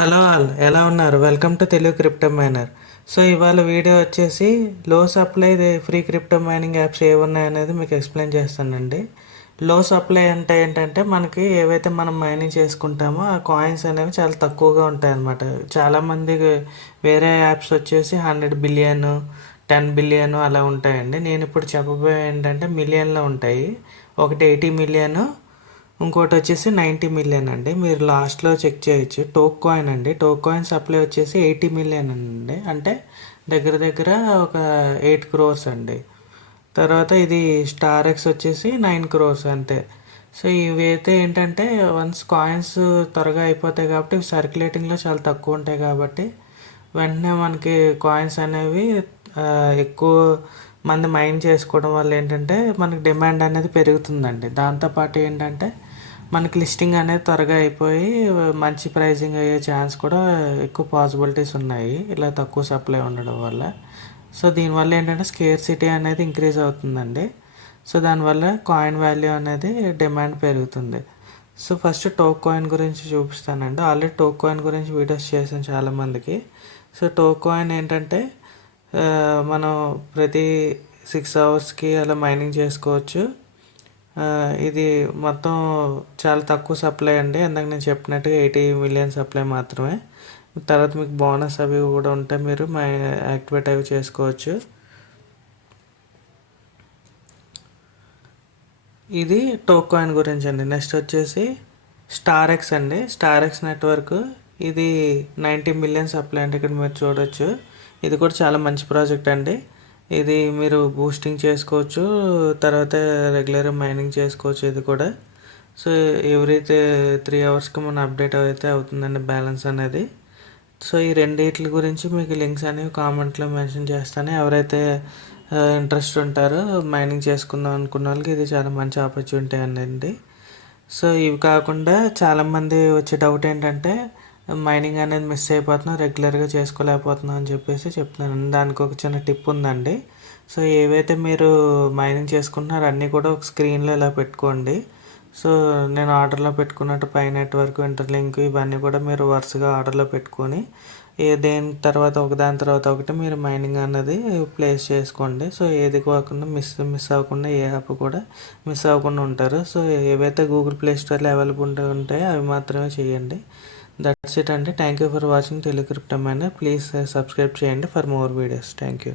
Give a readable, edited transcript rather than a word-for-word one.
Hello all, ఎలా ఉన్నారు? Welcome to Telugu crypto miner. So ఇవాళ వీడియో వచ్చేసి low supply free crypto mining apps ఏమున్నాయనేది మీకు ఎక్స్ప్లెయిన్ చేస్తానండి. లో సప్లై అంటే ఏంటంటే మనకి ఏవైతే మనం మైనింగ్ చేసుకుంటామో ఆ కాయిన్స్ అనేవి చాలా తక్కువగా ఉంటాయి అన్నమాట. చాలామంది వేరే యాప్స్ వచ్చేసి 100 బిలియన్ 10 బిలియన్ అలా ఉంటాయండి. నేను ఇప్పుడు చెప్పబోయే ఏంటంటే మిలియన్లో ఉంటాయి. ఒకటి 80 మిలియన్, ఇంకోటి వచ్చేసి 90 మిలియన్ అండి. మీరు లాస్ట్లో చెక్ చేయొచ్చు. టోక్ కాయిన్ అండి. టోక్ కాయిన్ సప్లై వచ్చేసి 80 మిలియన్ అండి. అంటే దగ్గర దగ్గర ఒక 8 crores అండి. తర్వాత ఇది స్టార్ ఎక్స్ వచ్చేసి 9 crores అంతే. సో ఇవి అయితే ఏంటంటే వన్స్ కాయిన్స్ త్వరగా అయిపోతాయి కాబట్టి ఇవి సర్క్యులేటింగ్లో చాలా తక్కువ ఉంటాయి కాబట్టి వెంటనే మనకి కాయిన్స్ అనేవి ఎక్కువ మంది మైన్ చేసుకోవడం వల్ల ఏంటంటే మనకి డిమాండ్ అనేది పెరుగుతుందండి. దాంతోపాటు ఏంటంటే మనకి లిస్టింగ్ అనేది త్వరగా అయిపోయి మంచి ప్రైజింగ్ అయ్యే ఛాన్స్ కూడా ఎక్కువ పాసిబిలిటీస్ ఉన్నాయి ఇలా తక్కువ సప్లై ఉండడం వల్ల. సో దీనివల్ల ఏంటంటే స్కేర్సిటీ అనేది ఇంక్రీజ్ అవుతుందండి. సో దానివల్ల కాయిన్ వాల్యూ అనేది డిమాండ్ పెరుగుతుంది. సో ఫస్ట్ టోక్ కాయిన్ గురించి చూపిస్తానండి. ఆల్రెడీ టోక్ కాయిన్ గురించి వీడియోస్ చేశాను చాలామందికి. సో టోక్ కాయిన్ ఏంటంటే మనం ప్రతి 6 hours అలా మైనింగ్ చేసుకోవచ్చు. ఇది మొత్తం చాలా తక్కువ సప్లై అండి. ఇందాక నేను చెప్పినట్టుగా 80 మిలియన్ సప్లై మాత్రమే. తర్వాత మీకు బోనస్ అవి కూడా ఉంటాయి, మీరు యాక్టివేట్ అవి చేసుకోవచ్చు. ఇది టోక్ కాయిన్ గురించి అండి. నెక్స్ట్ వచ్చేసి స్టార్ ఎక్స్ అండి. స్టార్ ఎక్స్ నెట్వర్క్ ఇది 90 మిలియన్ సప్లై అంటే ఇక్కడ మీరు చూడొచ్చు. ఇది కూడా చాలా మంచి ప్రాజెక్ట్ అండి. ఇది మీరు బూస్టింగ్ చేసుకోవచ్చు, తర్వాత రెగ్యులర్ మైనింగ్ చేసుకోవచ్చు ఇది కూడా. సో ఎవ్రీ 3 hours మన అప్డేట్ అయితే అవుతుందండి బ్యాలెన్స్ అనేది. సో ఈ రెండిట్ల గురించి మీకు లింక్స్ అనేవి కామెంట్లో మెన్షన్ చేస్తాను. ఎవరైతే ఇంట్రెస్ట్ ఉంటారో మైనింగ్ చేసుకుందాం అనుకున్న వాళ్ళకి ఇది చాలా మంచి ఆపర్చునిటీ అండి. సో ఇవి కాకుండా చాలామంది వచ్చే డౌట్ ఏంటంటే మైనింగ్ అనేది మిస్ అయిపోతున్నాం, రెగ్యులర్గా చేసుకోలేకపోతున్నాం అని చెప్పేసి చెప్తున్నాను. దానికి ఒక చిన్న టిప్ ఉందండి. సో ఏవైతే మీరు మైనింగ్ చేసుకుంటున్నారో అన్నీ కూడా ఒక స్క్రీన్లో ఇలా పెట్టుకోండి. సో నేను ఆర్డర్లో పెట్టుకున్నట్టు పై నెట్వర్క్, ఇంటర్లింక్ ఇవన్నీ కూడా మీరు వరుసగా ఆర్డర్లో పెట్టుకొని దేని తర్వాత ఒకదాని తర్వాత ఒకటి మీరు మైనింగ్ అన్నది ప్లేస్ చేసుకోండి. సో ఏది కాకుండా మిస్ అవ్వకుండా, ఏ యాప్ కూడా మిస్ అవ్వకుండా ఉంటారు. సో ఏవైతే గూగుల్ ప్లే స్టోర్లో అవైలబుల్ ఉంటాయో అవి మాత్రమే చేయండి. దట్స్ ఇట్ అండి. Thank you for watching Telugu crypto miner. Please subscribe చేయండి for more videos. Thank you.